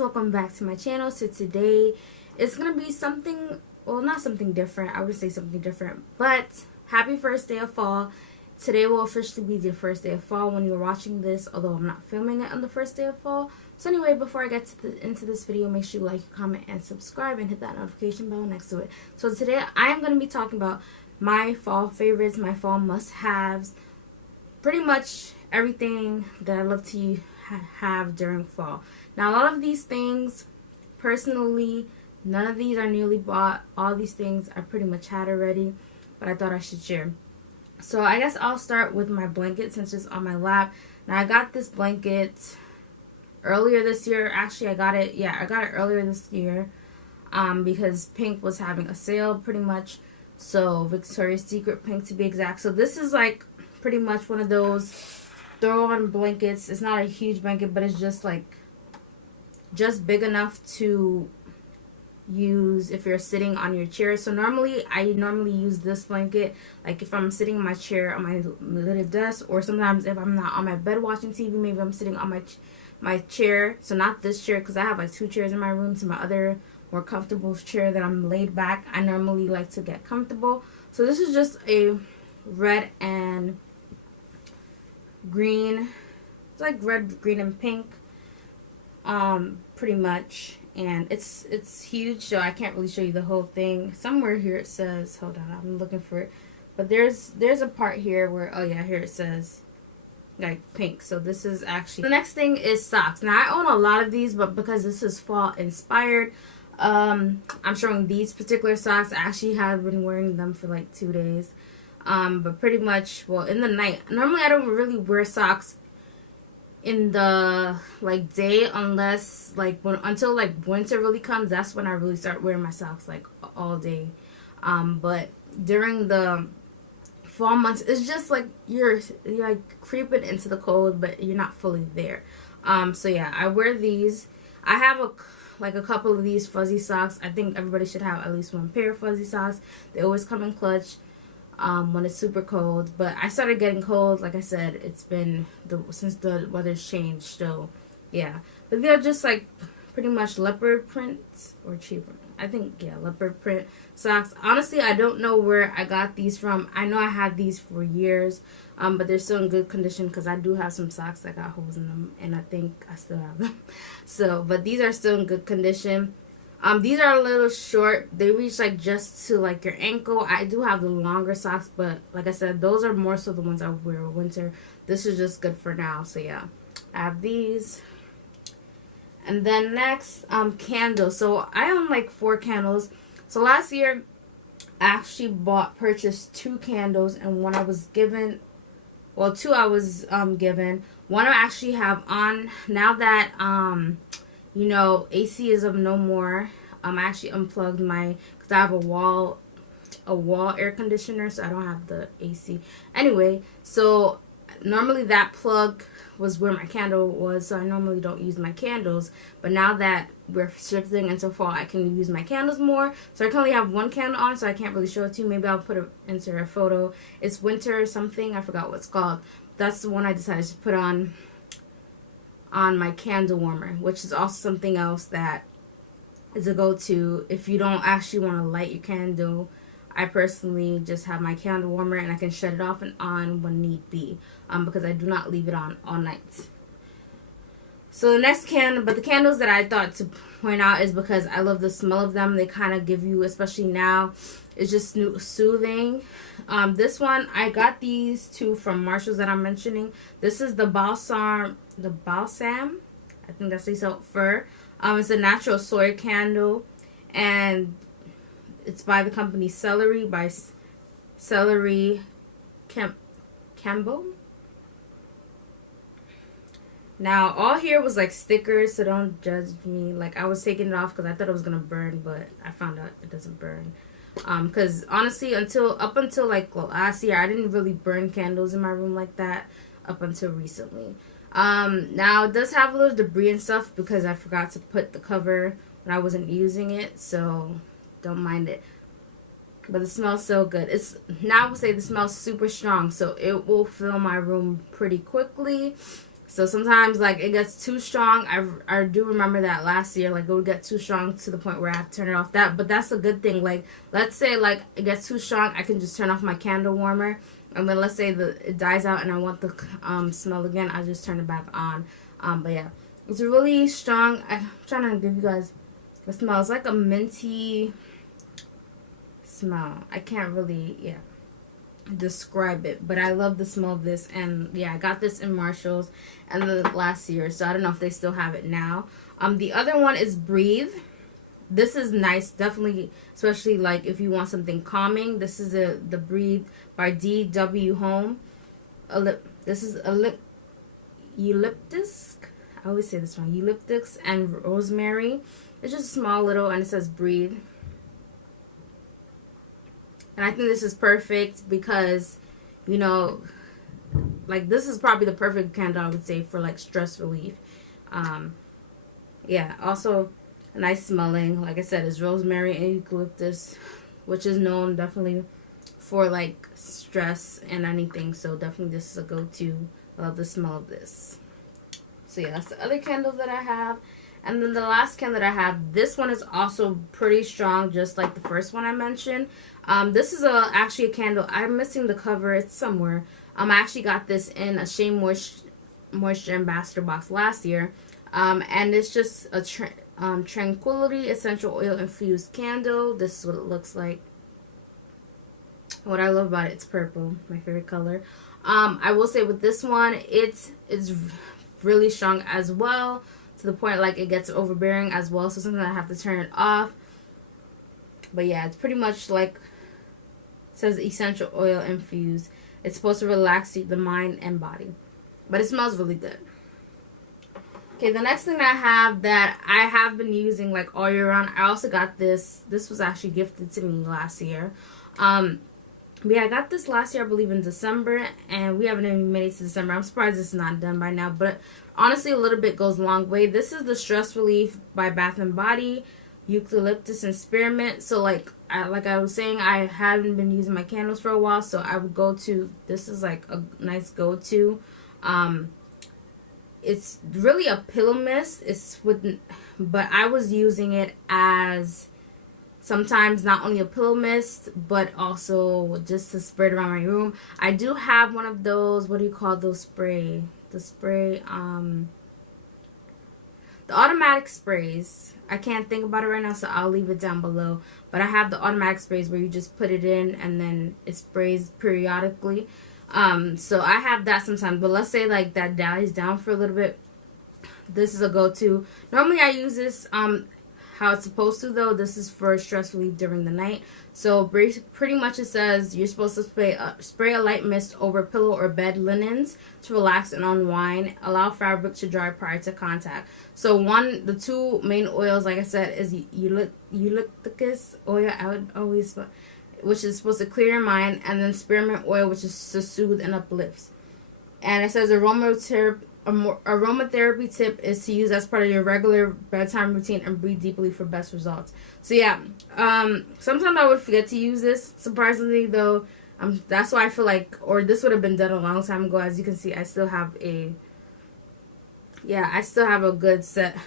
welcome back to my channel. So today it's gonna be something, well, not something different, I would say something different, but happy first day of fall. Today will officially be the first day of fall when you're watching this, although I'm not filming it on the first day of fall. So anyway, before I get to into this video, make sure you like, comment, and subscribe, and hit that notification bell next to it. So today I am going to be talking about my fall favorites, my fall must-haves, pretty much everything that I love to have during fall. Now, a lot of these things, personally, none of these are newly bought. All these things I pretty much had already, but I thought I should share. So I guess I'll start with my blanket since it's on my lap. Now, I got this blanket earlier this year. Actually, I got it earlier this year because Pink was having a sale pretty much. So Victoria's Secret Pink to be exact. So this is like pretty much one of those throw-on blankets. It's not a huge blanket, but it's just big enough to use if you're sitting on your chair. So I normally use this blanket like if I'm sitting in my chair on my little desk, or sometimes if I'm not on my bed watching TV, maybe I'm sitting on my chair. So not this chair, because I have like two chairs in my room. So my other more comfortable chair that I'm laid back, I normally like to get comfortable. So this is just a red and green. It's like red, green, and pink, pretty much. And it's huge, so I can't really show you the whole thing. Somewhere here it says, hold on, I'm looking for it, but there's a part here where, oh yeah, here it says like pink. So this is actually, the next thing is socks. Now I own a lot of these, but because this is fall inspired, I'm showing these particular socks. I actually have been wearing them for like 2 days, but pretty much, well, in the night, normally I don't really wear socks in the like day, unless like until like winter really comes. That's when I really start wearing my socks like all day. But during the fall months, it's just like you're like creeping into the cold, but you're not fully there. So yeah, I wear these. I have a couple of these fuzzy socks. I think everybody should have at least one pair of fuzzy socks. They always come in clutch when it's super cold. But I started getting cold, like I said, it's been since the weather's changed. So yeah, but they're just like pretty much leopard prints, or cheaper, I think, yeah, leopard print socks. Honestly, I don't know where I got these from. I know I had these for years, but they're still in good condition because I do have some socks that got holes in them, and I think I still have them. So, but these are still in good condition. These are a little short. They reach like just to like your ankle. I do have the longer socks, but like I said, those are more so the ones I wear in winter. This is just good for now. So yeah, I have these. And then next, candles. So I own like 4 candles. So last year I actually purchased 2 candles, and one I was given, well, 2 I was given. One I actually have on now that you know, AC is of no more. I actually unplugged because I have a wall air conditioner, so I don't have the AC. Anyway, so normally that plug was where my candle was, so I normally don't use my candles. But now that we're shifting into fall, I can use my candles more. So I currently have 1 candle on, so I can't really show it to you. Maybe I'll insert a photo. It's winter something, I forgot what it's called. That's the one I decided to put on my candle warmer, which is also something else that is a go-to if you don't actually want to light your candle. I personally just have my candle warmer, and I can shut it off and on when need be, because I do not leave it on all night. So the next the candles that I thought to point out is because I love the smell of them. They kind of give you, especially now, it's just soothing. This one, I got these 2 from Marshall's that I'm mentioning. This is the Balsam, I think that's the Fir. It's a natural soy candle, and it's by the company Celerie Kemble. Now, all here was like stickers, so don't judge me. Like, I was taking it off because I thought it was gonna burn, but I found out it doesn't burn. Because honestly, up until like last year, I didn't really burn candles in my room like that up until recently. Now it does have a little debris and stuff because I forgot to put the cover when I wasn't using it, so don't mind it. But it smells so good. Now I would say the smell's super strong, so it will fill my room pretty quickly. So sometimes like it gets too strong. I do remember that last year, like it would get too strong to the point where I have to turn it off. But that's a good thing. Like let's say like it gets too strong, I can just turn off my candle warmer, and then let's say it dies out and I want the smell again, I just turn it back on. But yeah, it's really strong. I'm trying to give you guys the smell. It's like a minty smell. I can't really describe it, but I love the smell of this. And yeah, I got this in Marshall's and the last year, so I don't know if they still have it now. The other one is Breathe. This is nice, definitely, especially like if you want something calming. This is the Breathe by D.W. Home. This is eucalyptus. I always say this wrong. Eucalyptus and rosemary. It's just small little, and it says Breathe. And I think this is perfect because, you know, like this is probably the perfect candle I would say for like stress relief. Yeah, also nice smelling. Like I said, is rosemary and eucalyptus, which is known definitely for like stress and anything. So definitely this is a go-to. I love the smell of this. So yeah, that's the other candle that I have. And then the last candle that I have, this one is also pretty strong, just like the first one I mentioned. This is actually a candle. I'm missing the cover. It's somewhere. I actually got this in a Shea Moisture Ambassador box last year. And it's just a Tranquility Essential Oil Infused Candle. This is what it looks like. What I love about it, it's purple, my favorite color. I will say with this one, it's really strong as well, to the point like it gets overbearing as well. So sometimes I have to turn it off. But yeah, it's pretty much like it says essential oil infused. It's supposed to relax the mind and body. But it smells really good. Okay, the next thing I have that I have been using like all year round, I also got this. This was actually gifted to me last year. But yeah, I got this last year, I believe in December, and we haven't even made it to December. I'm surprised it's not done by now, but honestly, a little bit goes a long way. This is the Stress Relief by Bath & Body, Eucalyptus and Spearmint. So like I was saying, I haven't been using my candles for a while, so I would go to, this is like a nice go-to. It's really a pillow mist. But I was using it as sometimes not only a pillow mist, but also just to spray it around my room. I do have one of those, what do you call those spray? The automatic sprays. I can't think about it right now, so I'll leave it down below. But I have the automatic sprays where you just put it in and then it sprays periodically. So I have that sometimes. But let's say like that dies down for a little bit. This is a go-to. Normally I use this how it's supposed to, though. This is for stress relief during the night. So pretty much it says you're supposed to spray a light mist over pillow or bed linens to relax and unwind. Allow fabric to dry prior to contact. So the two main oils, like I said, is eucalyptus oil, which is supposed to clear your mind, and then spearmint oil, which is to soothe and uplifts. And it says aromatherapy tip is to use as part of your regular bedtime routine and breathe deeply for best results. So yeah, sometimes I would forget to use this. Surprisingly though, that's why I feel like, or this would have been done a long time ago. As you can see, I still have a good set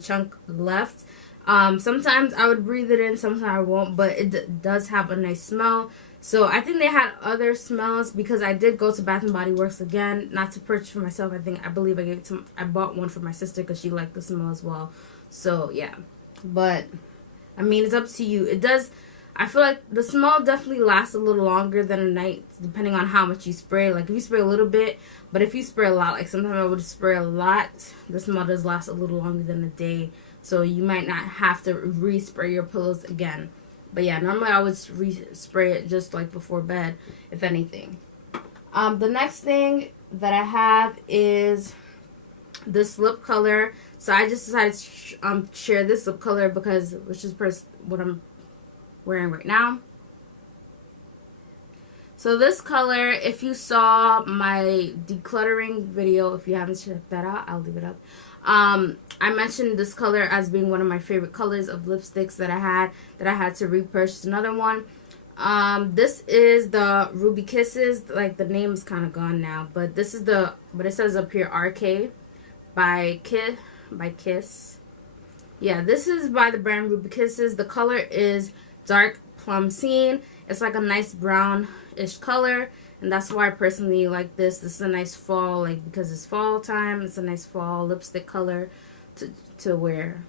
chunk left. Sometimes I would breathe it in, sometimes I won't, but it does have a nice smell. So I think they had other smells because I did go to Bath & Body Works again, not to purchase for myself. I believe I bought one for my sister because she liked the smell as well. So yeah, but I mean, it's up to you. It does, I feel like the smell definitely lasts a little longer than a night, depending on how much you spray. Like if you spray a little bit, but if you spray a lot, like sometimes I would spray a lot, the smell does last a little longer than a day. So you might not have to respray your pillows again. But yeah, normally I would spray it just like before bed, if anything. The next thing that I have is this lip color. So I just decided to share this lip color because which is what I'm wearing right now. So this color, if you saw my decluttering video, if you haven't checked that out, I'll leave it up. I mentioned this color as being one of my favorite colors of lipsticks that I had to repurchase another one. This is the Ruby Kisses. Like, the name's kind of gone now, but this is the, but it says up here RK by Kiss. Yeah, this is by the brand Ruby Kisses. The color is dark plum scene. It's like a nice brownish color, and that's why I personally like this. This is a nice fall, like, because it's fall time. It's a nice fall lipstick color to wear.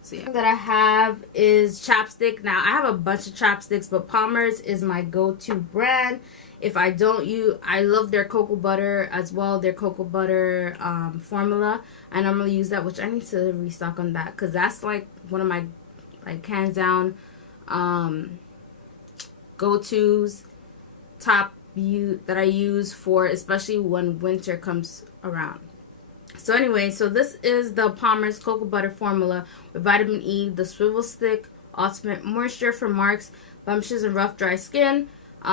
So yeah, that I have is chapstick. Now I have a bunch of chapsticks, but Palmer's is my go-to brand. If I don't use, I love their cocoa butter as well. Their cocoa butter formula. I normally use that, which I need to restock on that because that's like one of my like hands down go-tos, top that I use for especially when winter comes around. So anyway, so this is the Palmer's Cocoa Butter Formula with Vitamin E, the Swivel Stick, Ultimate Moisture for marks, blemishes, and rough, dry skin.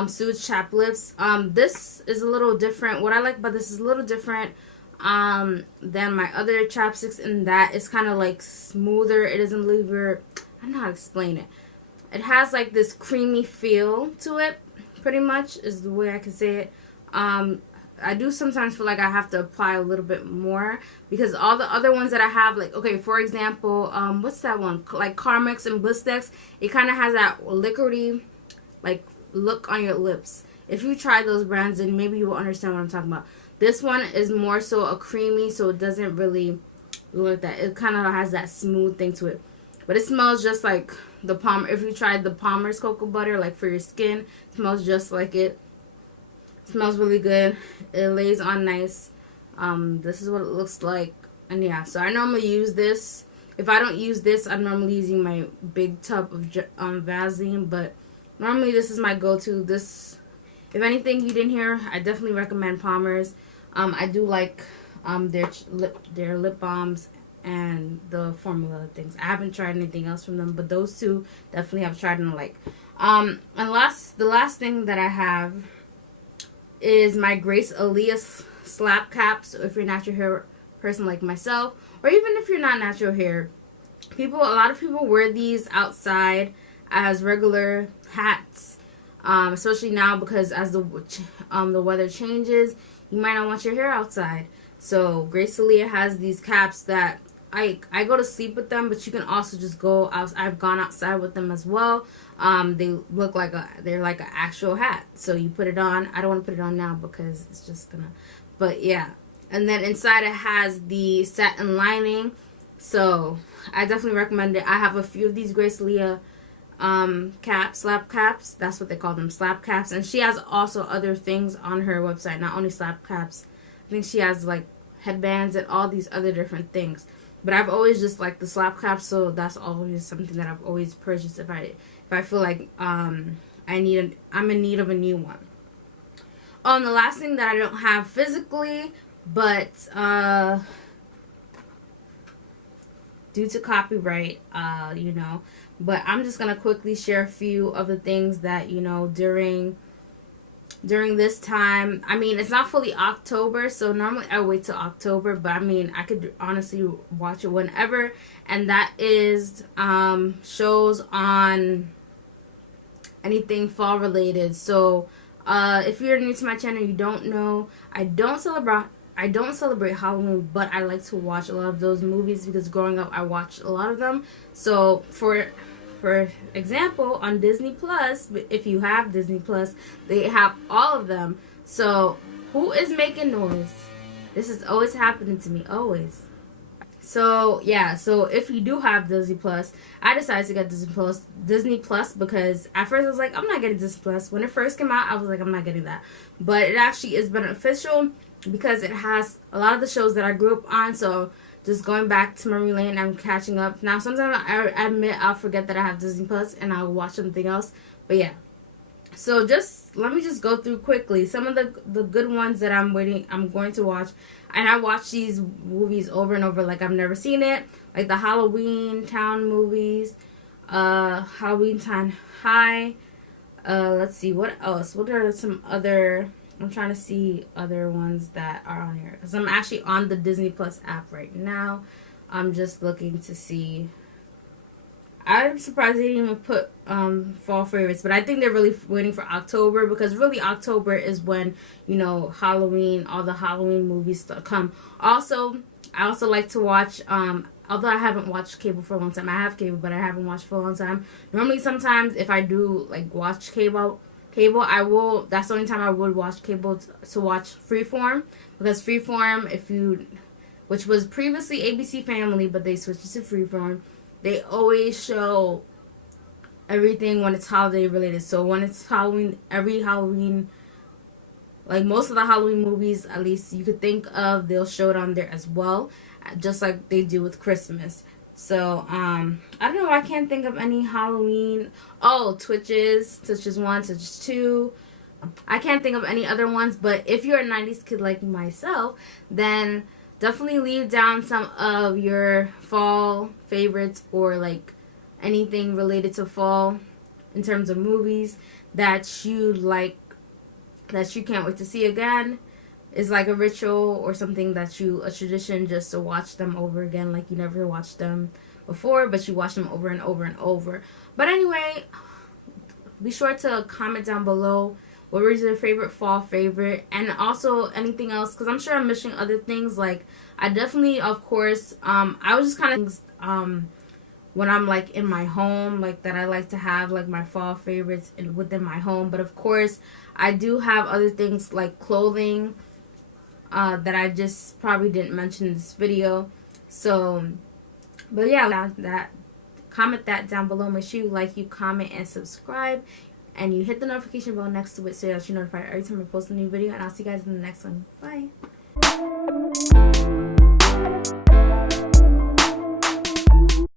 Soothes chapped lips. This is a little different. What I like about this is a little different than my other chapsticks in that it's kind of like smoother. It doesn't leave your, I don't know how to explain it. It has like this creamy feel to it, pretty much is the way I can say it. I do sometimes feel like I have to apply a little bit more because all the other ones that I have, like, okay, for example, what's that one? Like Carmex and Blistex, it kind of has that liquidy, like, look on your lips. If you try those brands, then maybe you will understand what I'm talking about. This one is more so a creamy, so it doesn't really look like that. It kind of has that smooth thing to it. But it smells just like the Palmer. If you tried the Palmer's cocoa butter, like for your skin, it smells just like it. Smells really good. It lays on nice. This is what it looks like. And yeah, so I normally use this. If I don't use this, I'm normally using my big tub of Vaseline, but normally this is my go-to. This, if anything you didn't hear, I definitely recommend Palmer's. I do like their lip balms and the formula things. I haven't tried anything else from them, but those two definitely have tried and like. And the last thing that I have is my Grace Aaliyah slap cap. So if you're a natural hair person like myself, or even if you're not natural hair, a lot of people wear these outside as regular hats, especially now because as the weather changes, you might not want your hair outside. So Grace Aaliyah has these caps that I go to sleep with them, but you can also just go out. I've gone outside with them as well. They look like they're like an actual hat. So you put it on. I don't want to put it on now because it's just gonna, but yeah. And then inside it has the satin lining. So I definitely recommend it. I have a few of these Grace Aaliyah slap caps. That's what they call them, slap caps. And she has also other things on her website, not only slap caps. I think she has like headbands and all these other different things. But I've always just liked the slap caps, so that's always something that I've always purchased if I feel like I'm in need of a new one. Oh, and the last thing that I don't have physically, but due to copyright, but I'm just gonna quickly share a few of the things that during this time. I mean, it's not fully October, so normally I wait till October, but I mean, I could honestly watch it whenever, and that is shows on anything fall related. So if you're new to my channel, you don't know, I don't celebrate Halloween, but I like to watch a lot of those movies because growing up I watched a lot of them. So for example, on Disney Plus, if you have Disney Plus, they have all of them. So who is making noise? This is always happening to me, always. So yeah, so if you do have Disney Plus, I decided to get Disney Plus because at first I was like, I'm not getting Disney Plus. When it first came out, I was like, I'm not getting that. But it actually is beneficial because it has a lot of the shows that I grew up on. So just going back to memory lane, I'm catching up. Now, sometimes I admit I'll forget that I have Disney Plus and I'll watch something else. But yeah. So let me just go through quickly some of the good ones that I'm going to watch. And I watch these movies over and over like I've never seen it. Like the Halloween Town movies. Halloween Town High. Let's see, what else? What are some other... I'm trying to see other ones that are on here because I'm actually on the Disney Plus app right now. I'm just looking to see. I'm surprised they didn't even put fall favorites, but I think they're really waiting for October, because really October is when, you know, Halloween, all the Halloween movies come. Also, I also like to watch, although I haven't watched cable for a long time. I have cable, but I haven't watched for a long time. Normally, sometimes if I do like watch cable, I will. That's the only time I would watch cable, to watch Freeform, because Freeform, which was previously ABC Family, but they switched it to Freeform. They always show everything when it's holiday related. So when it's Halloween, every Halloween, like most of the Halloween movies, at least you could think of, they'll show it on there as well, just like they do with Christmas. So, I don't know, I can't think of any Halloween. Oh, Twitches 1, Twitches 2. I can't think of any other ones, but if you're a 90s kid like myself, then definitely leave down some of your fall favorites, or like anything related to fall in terms of movies that you like, that you can't wait to see again. Is like a ritual or something a tradition, just to watch them over again, like you never watched them before, but you watch them over and over and over. But anyway, be sure to comment down below what was your favorite fall favorite, and also anything else, because I'm sure I'm missing other things. Like, I definitely, of course, I was just kind of when I'm like in my home, like that I like to have like my fall favorites within my home. But of course, I do have other things like clothing that I just probably didn't mention in this video. So, but yeah, that comment that down below. Make sure you like, you comment, and subscribe. And you hit the notification bell next to it so that you're notified every time I post a new video. And I'll see you guys in the next one. Bye.